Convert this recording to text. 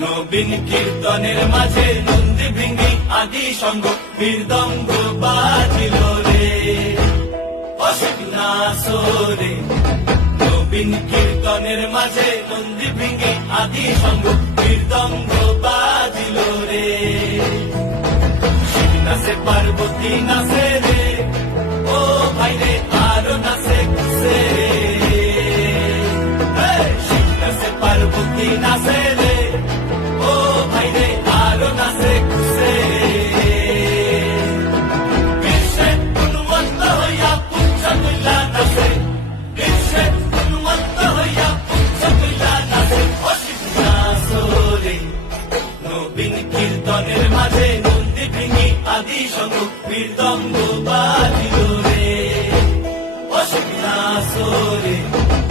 নবীন কীর্তনের মাঝে নন্দী ভৃঙ্গি আদি সঙ্গ মৃদঙ্গ বাজিল রে। অসিক না সোরে নবীন কীর্তনের মাঝে নন্দী ভৃঙ্গি আদি সঙ্গ মৃদঙ্গ বাজিল রে। নাচে পার্বতী নাচে রে। Mirtong do bati do re, o shikna so re.